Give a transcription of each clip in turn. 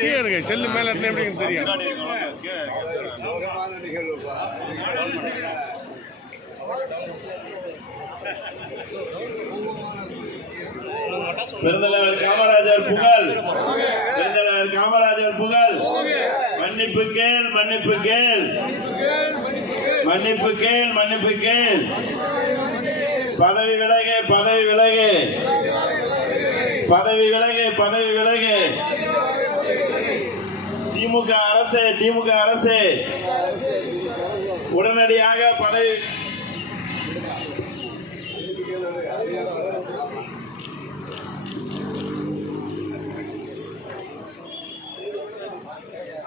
கீழே இருக்கு செல்லு மேல இருந்தா எப்படி தெரியும். பெருந்தலைவர் காமராஜர் புகழ். பெருந்தலைவர் காமராஜர் புகழ். மன்னிப்பு கேள் மன்னிப்பு கேள். மன்னிப்பு கேள் மன்னிப்பு கேள். பதவி விலகு பதவி விலகு. பதவி விலகு பதவி விலகு. திமுக அரசு திமுக அரசு. உடனடியாக பதவி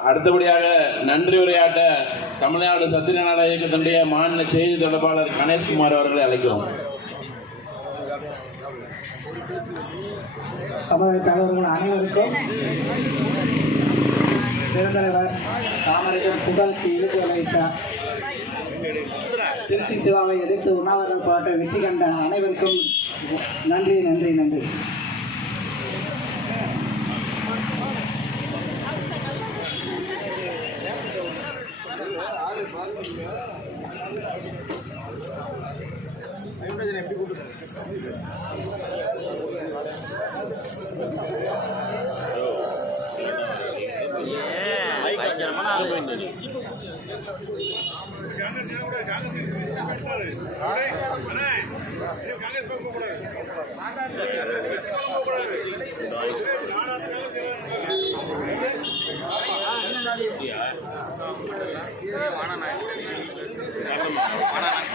அடுத்தபடியாக நன்றி உரையாட்ட தமிழ்நாடு சத்தியநாராயண இயக்கத்தினுடைய மாநில செய்தி தொடர்பாளர் கணேஷ்குமார் அவர்களை அழைக்கிறோம். சமுதாய தலைவர்கள் அனைவருக்கும் பெருந்தலைவர் காமராஜர் புகழ்க்கு இழுத்து வைத்தார் திருச்சி சிவாவை எதிர்த்து உண்ணாவிரத போராட்டம் வெற்றி கண்ட அனைவருக்கும் நன்றி நன்றி நன்றி. வாணா நான் வாணா நான்